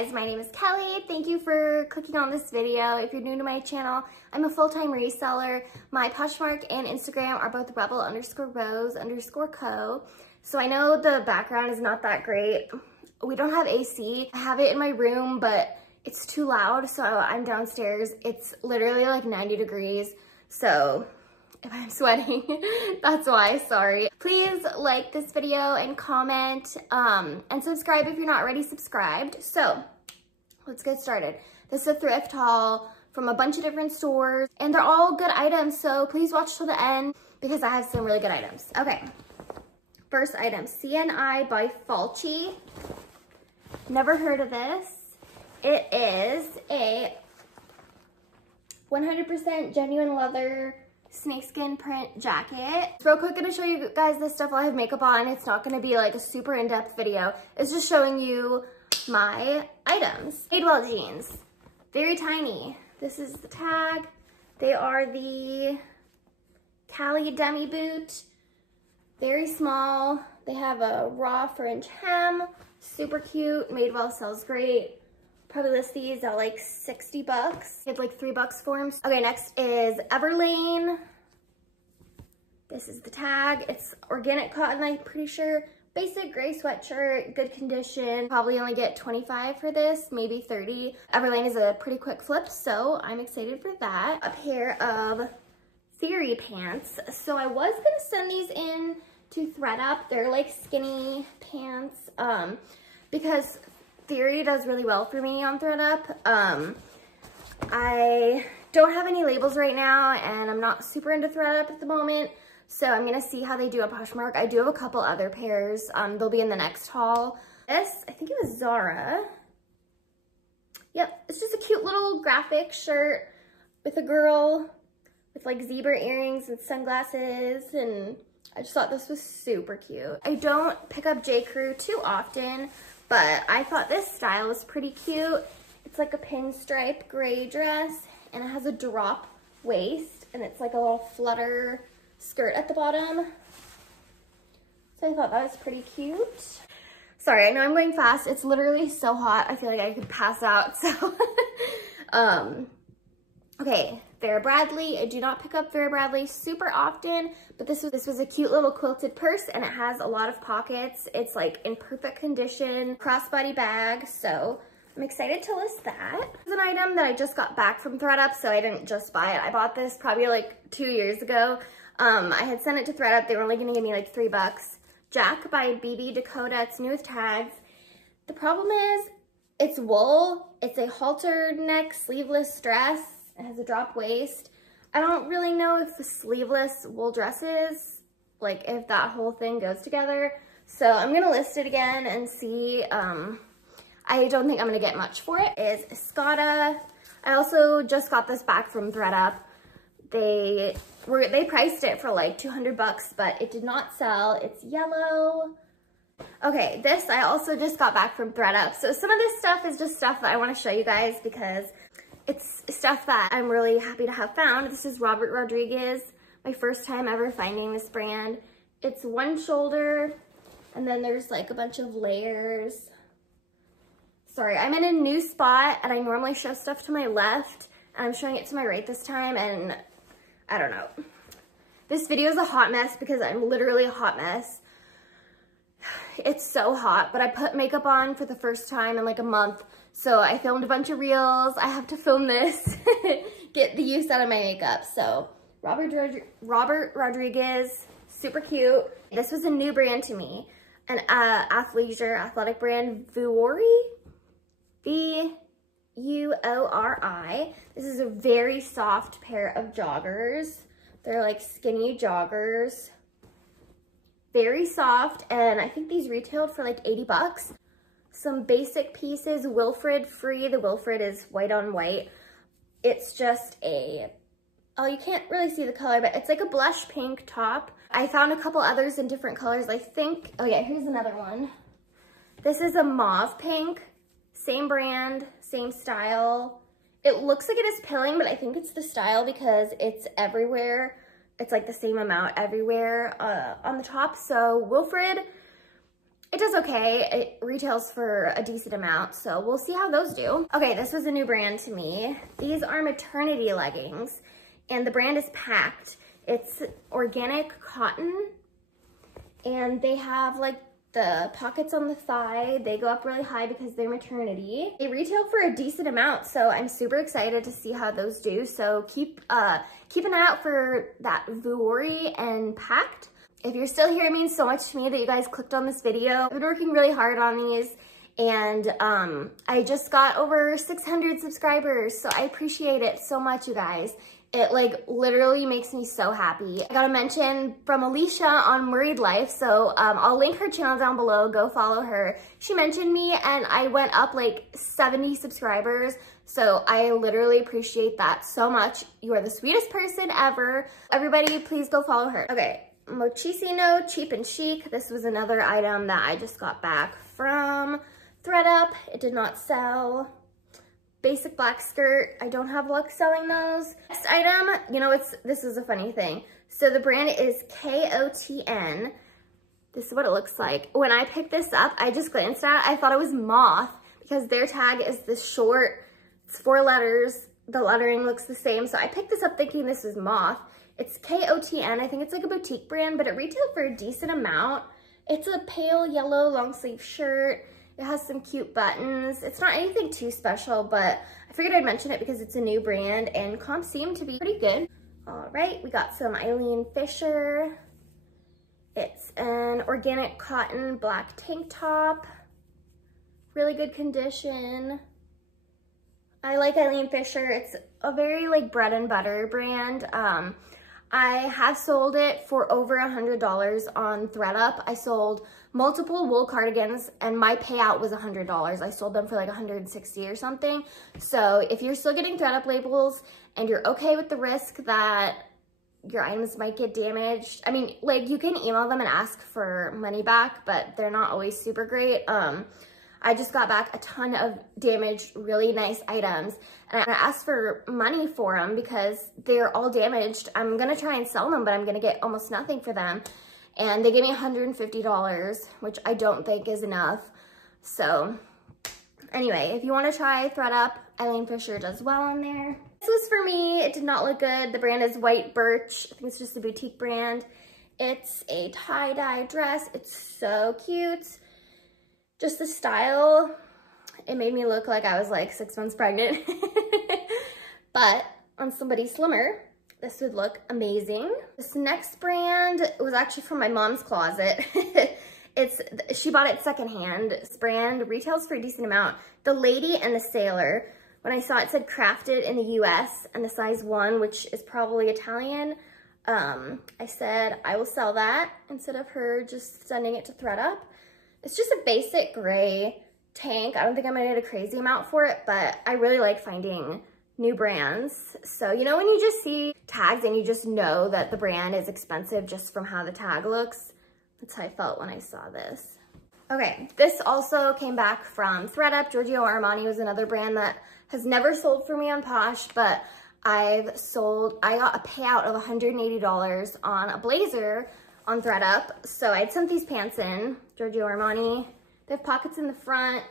guys, my name is Kelly. Thank you for clicking on this video. If you're new to my channel, I'm a full-time reseller. My Poshmark and Instagram are both rebel_rose_co. So I know the background is not that great. We don't have AC. I have it in my room, but it's too loud, so I'm downstairs. It's literally like 90 degrees, so if I'm sweating, that's why, sorry. Please like this video and comment and subscribe if you're not already subscribed. So let's get started. This is a thrift haul from a bunch of different stores and they're all good items, so please watch till the end because I have some really good items. Okay, first item, CNI by Falchi. Never heard of this. It is a 100% genuine leather snakeskin print jacket. Real quick, gonna show you guys this stuff while I have makeup on. It's not gonna be like a super in-depth video. It's just showing you my items. Madewell jeans, very tiny. This is the tag. They are the Cali demi boot, very small. They have a raw fringe hem, super cute. Madewell sells great. Probably list these at like 60 bucks. It's like $3 for them. Okay, next is Everlane. This is the tag. It's organic cotton, I'm pretty sure. Basic gray sweatshirt, good condition. Probably only get 25 for this, maybe 30. Everlane is a pretty quick flip, so I'm excited for that. A pair of Theory pants. So I was gonna send these in to ThredUp. They're like skinny pants because Theory does really well for me on ThredUp. I don't have any labels right now and I'm not super into ThredUp at the moment, so I'm gonna see how they do at Poshmark. I do have a couple other pairs. They'll be in the next haul. This, I think it was Zara. Yep, it's just a cute little graphic shirt with a girl with like zebra earrings and sunglasses, and I just thought this was super cute. I don't pick up J. Crew too often, but I thought this style was pretty cute. It's like a pinstripe gray dress and it has a drop waist and it's like a little flutter skirt at the bottom. So I thought that was pretty cute. Sorry, I know I'm going fast. It's literally so hot. I feel like I could pass out, so. Okay, Vera Bradley. I do not pick up Vera Bradley super often, but this was a cute little quilted purse and it has a lot of pockets. It's like in perfect condition, crossbody bag, so I'm excited to list that. It's an item that I just got back from ThredUp, so I didn't just buy it. I bought this probably like 2 years ago. I had sent it to ThredUp. They were only gonna give me like $3. Jack by BB Dakota. It's new with tags. The problem is it's wool. It's a halter neck sleeveless dress. It has a drop waist. I don't really know if the sleeveless wool dresses, like if that whole thing goes together. So I'm gonna list it again and see. I don't think I'm gonna get much for it. Is Escada. I also just got this back from ThredUp. They priced it for like 200 bucks, but it did not sell. It's yellow. Okay, this I also just got back from ThredUp. So some of this stuff is just stuff that I wanna show you guys because it's stuff that I'm really happy to have found. This is Robert Rodriguez, my first time ever finding this brand. It's one shoulder, and then there's like a bunch of layers. Sorry, I'm in a new spot, and I normally show stuff to my left, and I'm showing it to my right this time, and I don't know. This video is a hot mess because I'm literally a hot mess. It's so hot, but I put makeup on for the first time in like a month. So I filmed a bunch of reels. I have to film this, get the use out of my makeup. So Robert Rodriguez, super cute. This was a new brand to me, an athleisure athletic brand, Vuori, V-U-O-R-I. This is a very soft pair of joggers. They're like skinny joggers, very soft, and I think these retailed for like 80 bucks. Some basic pieces, Wilfred free. The Wilfred is white on white. It's just a, oh, you can't really see the color, but it's like a blush pink top. I found a couple others in different colors, I think. Oh yeah, here's another one. This is a mauve pink, same brand, same style. It looks like it is pilling, but I think it's the style because it's everywhere. It's like the same amount everywhere on the top. So Wilfred, it does okay. It retails for a decent amount, so we'll see how those do. Okay, this was a new brand to me. These are maternity leggings, and the brand is Packed. It's organic cotton, and they have like the pockets on the thigh. They go up really high because they're maternity. They retail for a decent amount, so I'm super excited to see how those do. So keep an eye out for that Vuori and Packed. If you're still here, it means so much to me that you guys clicked on this video. I've been working really hard on these, and I just got over 600 subscribers, so I appreciate it so much, you guys. It like literally makes me so happy. I got a mention from Alicia on Worried Life, so I'll link her channel down below. Go follow her. She mentioned me and I went up like 70 subscribers, so I literally appreciate that so much. You are the sweetest person ever. Everybody, please go follow her. Okay, Mochissino Cheap and Chic. This was another item that I just got back from ThredUp. It did not sell. Basic black skirt. I don't have luck selling those. Next item, you know, this is a funny thing. So the brand is KOTN. This is what it looks like. When I picked this up, I just glanced at it. I thought it was Moth because their tag is this short. It's 4 letters. The lettering looks the same. So I picked this up thinking this was Moth. It's KOTN. I think it's like a boutique brand, but it retailed for a decent amount. It's a pale yellow long sleeve shirt. It has some cute buttons. It's not anything too special, but I figured I'd mention it because it's a new brand and comps seem to be pretty good. All right, we got some Eileen Fisher. It's an organic cotton black tank top. Really good condition. I like Eileen Fisher. It's a very like bread and butter brand. I have sold it for over $100 on ThredUp. I sold multiple wool cardigans and my payout was $100. I sold them for like $160 or something. So if you're still getting ThredUp labels and you're okay with the risk that your items might get damaged, I mean, like you can email them and ask for money back, but they're not always super great. I just got back a ton of damaged, really nice items, and I asked for money for them because they're all damaged. I'm gonna try and sell them, but I'm gonna get almost nothing for them. And they gave me $150, which I don't think is enough. So anyway, if you wanna try ThredUp, Eileen Fisher does well on there. This was for me. It did not look good. The brand is White Birch. I think it's just a boutique brand. It's a tie-dye dress. It's so cute. Just the style, it made me look like I was like 6 months pregnant. But on somebody slimmer, this would look amazing. This next brand was actually from my mom's closet. She bought it secondhand. This brand retails for a decent amount. The Lady and the Sailor. When I saw it said crafted in the US and the size 1, which is probably Italian, I said I will sell that instead of her just sending it to ThredUp. It's just a basic gray tank. I don't think I'm gonna get a crazy amount for it, but I really like finding new brands. So, you know, when you just see tags and you just know that the brand is expensive just from how the tag looks, that's how I felt when I saw this. Okay, this also came back from ThredUp. Giorgio Armani was another brand that has never sold for me on Posh, but I got a payout of $180 on a blazer on ThredUp. So I'd sent these pants in, Giorgio Armani. They have pockets in the front,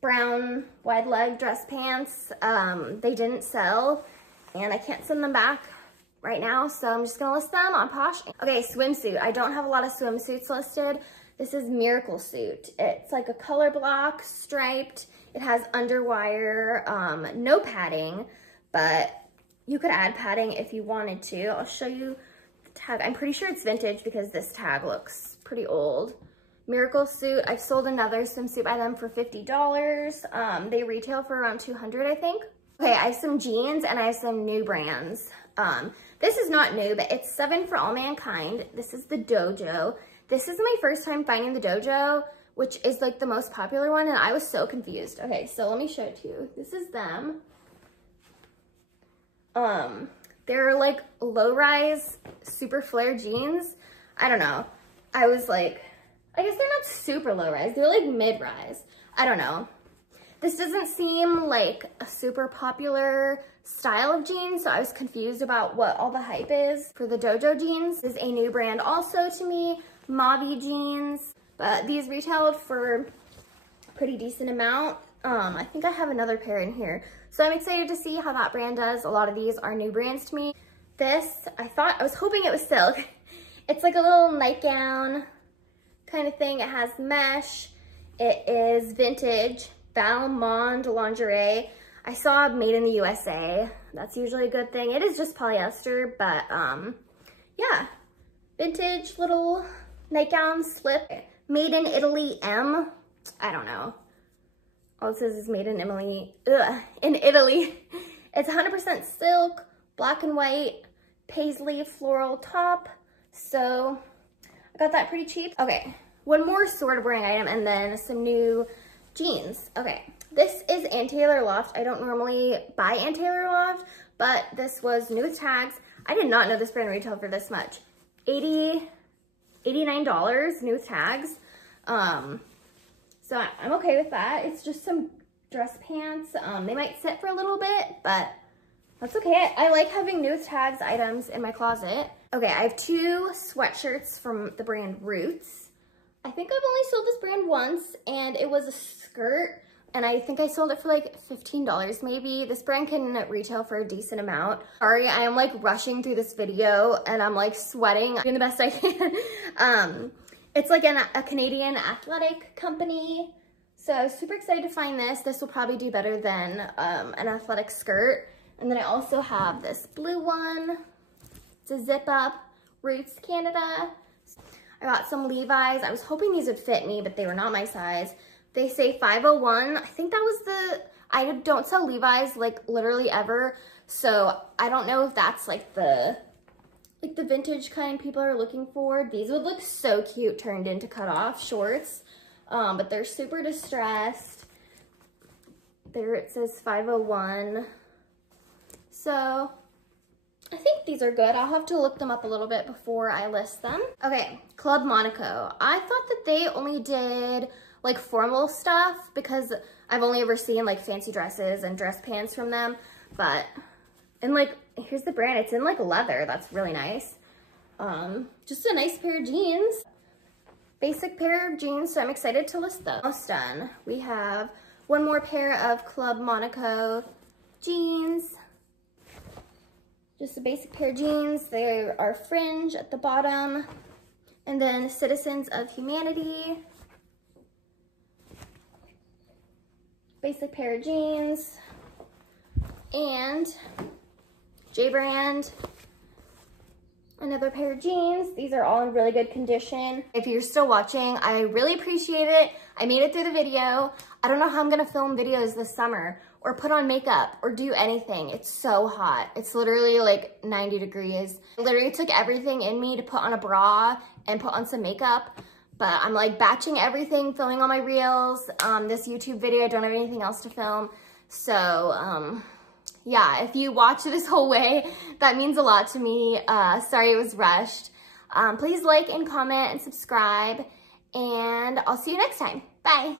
brown wide leg dress pants. They didn't sell and I can't send them back right now. So I'm just gonna list them on Posh. Okay, swimsuit. I don't have a lot of swimsuits listed. This is Miraclesuit. It's like a color block, striped. It has underwire, no padding, but you could add padding if you wanted to. I'll show you tag. I'm pretty sure it's vintage because this tag looks pretty old. Miraclesuit, I've sold another swimsuit by them for $50. They retail for around $200, I think. Okay, I have some jeans and I have some new brands. This is not new, but it's 7 for All Mankind. This is the Dojo. This is my first time finding the Dojo, which is like the most popular one, and I was so confused. Okay, so let me show it to you. This is them. They're like low-rise, super flare jeans. I don't know. I was like, I guess they're not super low-rise. They're like mid-rise. I don't know. This doesn't seem like a super popular style of jeans, so I was confused about what all the hype is for the Dojo jeans. This is a new brand also to me, Mavi jeans. but these retailed for a pretty decent amount. I think I have another pair in here. So I'm excited to see how that brand does. A lot of these are new brands to me. This, I was hoping it was silk. It's like a little nightgown kind of thing. It has mesh. It is vintage, Balmain lingerie. I saw made in the USA. That's usually a good thing. It is just polyester, but yeah. Vintage little nightgown slip. Made in Italy M. I don't know. All it says is made in Italy. In Italy. It's 100% silk, black and white, paisley floral top. So I got that pretty cheap. Okay, one more sort of wearing item and then some new jeans. Okay, this is Ann Taylor Loft. I don't normally buy Ann Taylor Loft, but this was new with tags. I did not know this brand retailed for this much. $89 new with tags. So I'm okay with that. It's just some dress pants. They might sit for a little bit, but that's okay. I like having new with tags items in my closet. Okay, I have two sweatshirts from the brand Roots. I think I've only sold this brand once, and it was a skirt, and I think I sold it for like $15 maybe. This brand can retail for a decent amount. Sorry, I am like rushing through this video, and I'm like sweating, doing the best I can. It's like a Canadian athletic company. So I was super excited to find this. This will probably do better than an athletic skirt. And then I also have this blue one. It's a zip up, Roots Canada. I got some Levi's. I was hoping these would fit me, but they were not my size. They say 501. I think that was I don't sell Levi's like literally ever. So I don't know if that's like the vintage kind people are looking for. These would look so cute turned into cutoff shorts, but they're super distressed. There it says 501. So I think these are good. I'll have to look them up a little bit before I list them. Okay, Club Monaco. I thought that they only did like formal stuff because I've only ever seen like fancy dresses and dress pants from them, but and like, here's the brand. It's in like leather. That's really nice. Just a nice pair of jeans. Basic pair of jeans, so I'm excited to list them. Almost done. We have one more pair of Club Monaco jeans. Just a basic pair of jeans. They are fringe at the bottom. And then Citizens of Humanity. Basic pair of jeans. And J-Brand, another pair of jeans. These are all in really good condition. If you're still watching, I really appreciate it. I made it through the video. I don't know how I'm gonna film videos this summer or put on makeup or do anything. It's so hot. It's literally like 90 degrees. I literally took everything in me to put on a bra and put on some makeup, but I'm like batching everything, filming all my reels. This YouTube video, I don't have anything else to film. So, yeah, if you watch this whole way, that means a lot to me. Sorry it was rushed. Please like and comment and subscribe, and I'll see you next time. Bye.